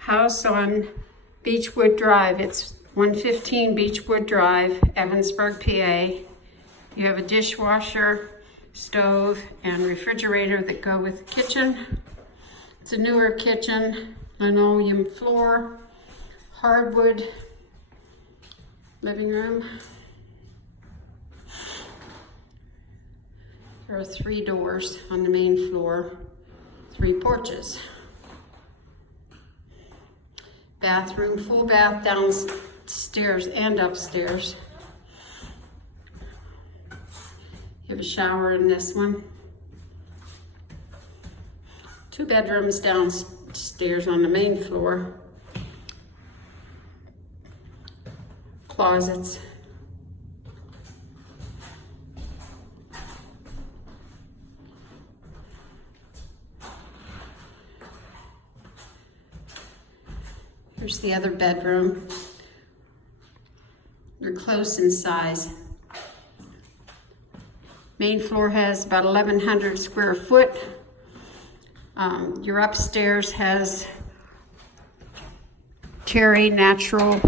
House on Beechwood Drive. It's 115 Beechwood Drive, Evansburg, PA. You have a dishwasher, stove, and refrigerator that go with the kitchen. It's a newer kitchen, linoleum floor, hardwood living room. There are 3 doors on the main floor, 3 porches. Bathroom, full bath downstairs and upstairs. You have a shower in this one. 2 bedrooms downstairs on the main floor. Closets. Here's the other bedroom. They're close in size. Main floor has about 1,100 square foot. Your upstairs has cherry natural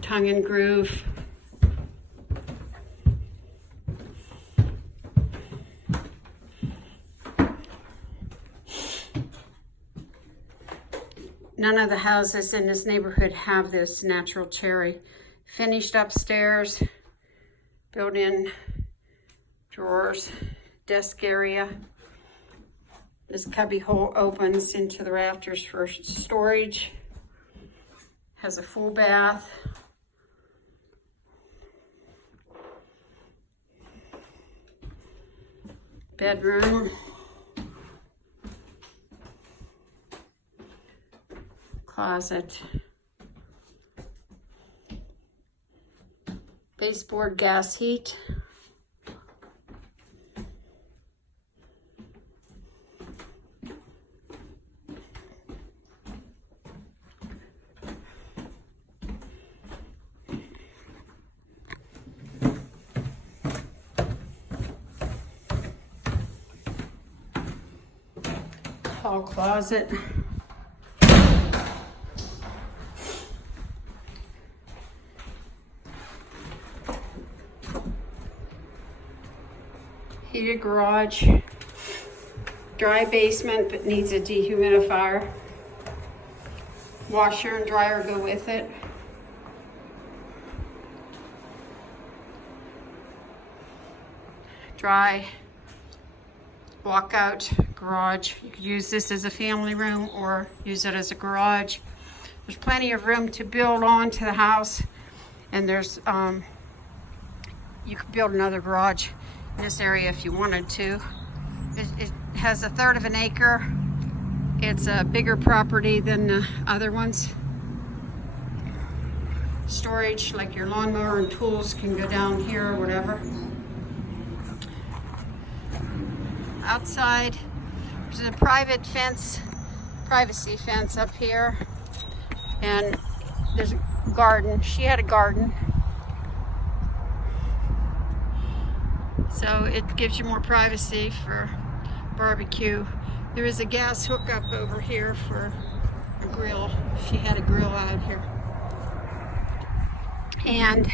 tongue and groove. None of the houses in this neighborhood have this natural cherry. Finished upstairs, built-in drawers, desk area. This cubby hole opens into the rafters for storage. Has a full bath. Bedroom. Closet. Baseboard gas heat. Hall closet. Heated garage, dry basement but needs a dehumidifier. Washer and dryer go with it. Dry walkout garage. You could use this as a family room or use it as a garage. There's plenty of room to build on to the house, and there's you could build another garage in this area if you wanted to. It has 1/3 of an acre. It's a bigger property than the other ones. Storage, like your lawnmower and tools, can go down here or whatever. Outside, there's a privacy fence up here, and there's a garden. She had a garden. So it gives you more privacy for barbecue. There is a gas hookup over here for a grill. She had a grill out here. And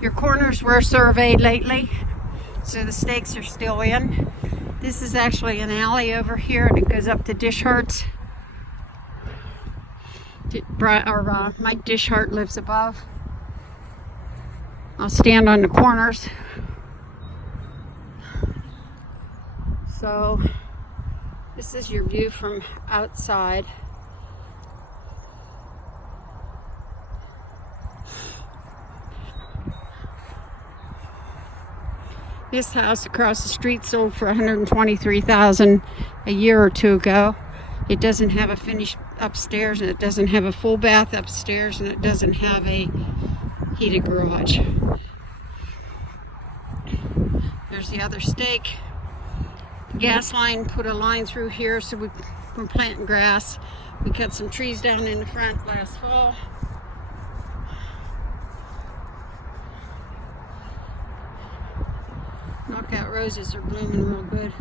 your corners were surveyed lately, so the stakes are still in. This is actually an alley over here, and it goes up to Dishart's. Mike Dishart lives above. I'll stand on the corners. So this is your view from outside. This house across the street sold for $123,000 a year or 2 ago. It doesn't have a finished upstairs, and it doesn't have a full bath upstairs, and it doesn't have a heated garage. There's the other stake. The gas line, put a line through here, so we're planting grass. We cut some trees down in the front last fall. Knockout roses are blooming real good.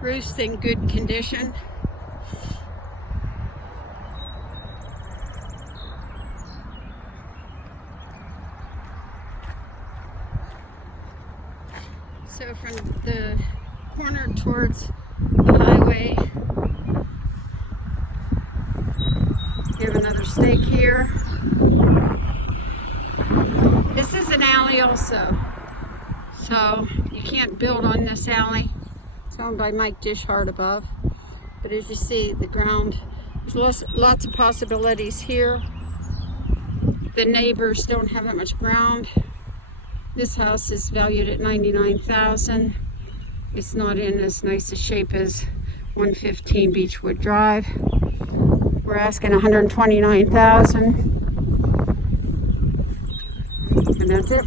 Roof's in good condition. So from the corner towards the highway, you have another stake here. This is an alley also, so you can't build on this alley. It's owned by Mike Dishart above, but as you see, the ground, there's lots of possibilities here. The neighbors don't have that much ground. This house is valued at $99,000. It's not in as nice a shape as 115 Beechwood Drive. We're asking $129,000. And that's it.